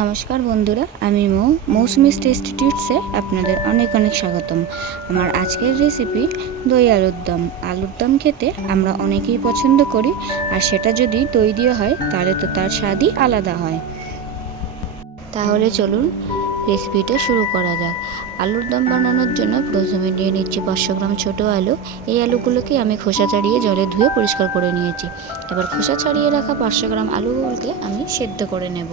নমস্কার বন্ধুরা, আমি মৌসুমিস টেস্টি ট্রিটসে আপনাদের অনেক অনেক স্বাগতম। আমার আজকের রেসিপি দই আলুর দম। আলুর দম খেতে আমরা অনেকেই পছন্দ করি, আর সেটা যদি দই দিয়ে হয় তাহলে তো তার স্বাদই আলাদা হয়। তাহলে চলুন রেসিপিটা শুরু করা যাক। আলুর দম বানানোর জন্য প্রথমে নিয়ে নিচ্ছি 500 গ্রাম ছোটো আলু। এই আলুগুলোকে আমি খোসা ছাড়িয়ে জলে ধুয়ে পরিষ্কার করে নিয়েছি। এবার খোসা ছাড়িয়ে রাখা 500 গ্রাম আলুগুলোকে আমি সেদ্ধ করে নেব।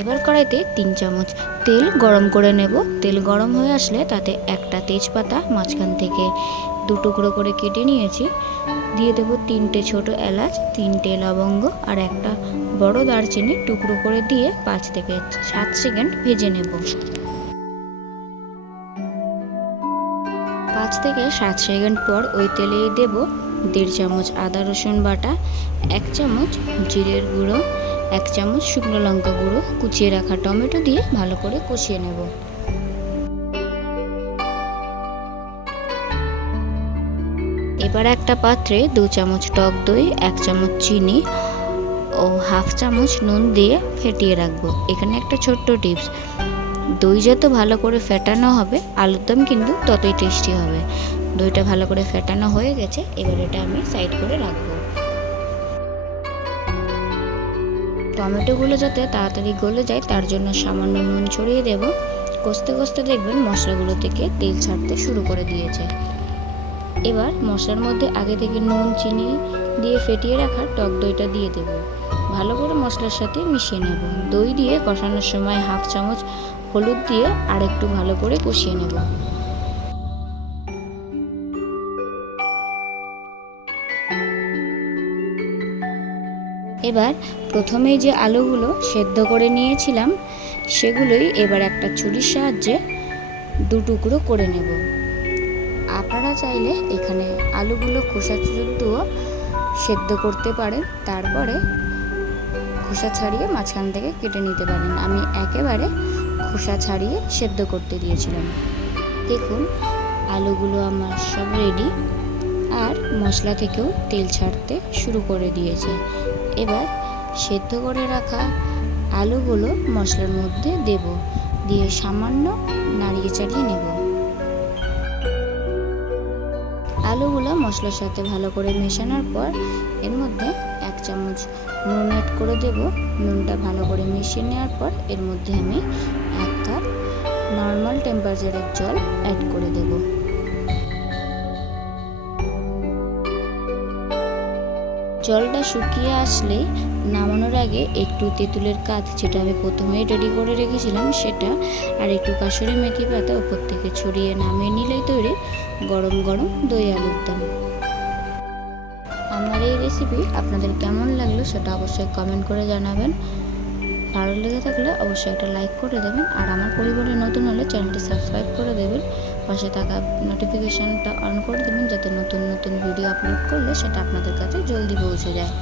এবার কড়াইতে 3 চামচ তেল গরম করে নেব। তেল গরম হয়ে আসলে তাতে একটা তেজপাতা মাঝখান থেকে 2 টুকরো করে কেটে নিয়েছি, দিয়ে দেব 3টে ছোট এলাচ, 3টে লবঙ্গ আর একটা বড় দারচিনি টুকরো করে দিয়ে 5 থেকে 7 সেকেন্ড ভেজে নেব। 5 থেকে 7 সেকেন্ড পর ওই তেলেই দেব 1.5 চামচ আদা রসুন বাটা, 1 চামচ জিরের গুঁড়ো, 1 চামচ শুকনো লঙ্কা গুঁড়ো, কুচিয়ে রাখা টমেটো দিয়ে ভালো করে কষিয়ে নেব। এবার একটা পাত্রে 2 চামচ টক দই, 1 চামচ চিনি ও হাফ চামচ নুন দিয়ে ফেটিয়ে রাখবো। এখানে একটা ছোট্ট টিপস, দই যত ভালো করে ফেটানো হবে আলুর দম কিন্তু ততই টেস্টি হবে। দইটা ভালো করে ফেটানো হয়ে গেছে, এবার এটা আমি সাইড করে রাখবো। টমেটোগুলো যাতে তাড়াতাড়ি গলে যায় তার জন্য সামান্য নুন ছড়িয়ে দেব। কষতে কষতে দেখবেন মশলাগুলো থেকে তেল ছাড়তে শুরু করে দিয়েছে। এবার মশলার মধ্যে আগে থেকে নুন চিনি দিয়ে ফেটিয়ে রাখা টক দইটা দিয়ে দেব। ভালো করে মশলার সাথে মিশিয়ে নেব। দই দিয়ে কষানোর সময় হাফ চামচ হলুদ দিয়ে আর একটু ভালো করে কষিয়ে নেব। এবার প্রথমেই যে আলুগুলো সেদ্ধ করে নিয়েছিলাম সেগুলোই এবার একটা ছুরির সাহায্যে 2 টুকরো করে নেব। আপনারা চাইলে এখানে আলুগুলো খোসা দিয়েও সেদ্ধ করতে পারেন, তারপরে খোসা ছাড়িয়ে মাঝখান থেকে কেটে নিতে পারেন। আমি একেবারে খোসা ছাড়িয়ে সেদ্ধ করতে দিয়েছিলাম। দেখুন আলুগুলো আমার সব রেডি, আর মশলা থেকেও তেল ছাড়তে শুরু করে দিয়েছে। এবার সেদ্ধ করে রাখা আলুগুলো মশলার মধ্যে দেব, দিয়ে সামান্য নাড়িয়ে চাড়িয়ে নেব। আলুগুলো মশলার সাথে ভালো করে মেশানোর পর এর মধ্যে 1 চামচ নুন অ্যাড করে দেব। নুনটা ভালো করে মিশিয়ে নেওয়ার পর এর মধ্যে আমি 1 কাপ নর্মাল টেম্পারেচারের জল অ্যাড করে দেব। জলটা শুকিয়ে আসলে নামানোর আগে একটু তেঁতুলের কাঠ, যেটা আমি প্রথমেই রেডি করে রেখেছিলাম সেটা, আর একটু কাসুরি মেথি পাতা উপর থেকে ছড়িয়ে নামিয়ে নিলেই তৈরি গরম গরম দই আলুর দম। আমার এই রেসিপি আপনাদের কেমন লাগলো সেটা অবশ্যই কমেন্ট করে জানাবেন। ভালো লেগে থাকলে অবশ্যই একটা লাইক করে দেবেন, আর আমার পরিবারে নতুন হলে চ্যানেলটি সাবস্ক্রাইব করে দেবেন। পাশে থাকা নোটিফিকেশানটা অন করে দেবেন যাতে নতুন নতুন ভিডিও আপলোড করলে সেটা আপনাদের কাছে জলদি পৌঁছে যায়।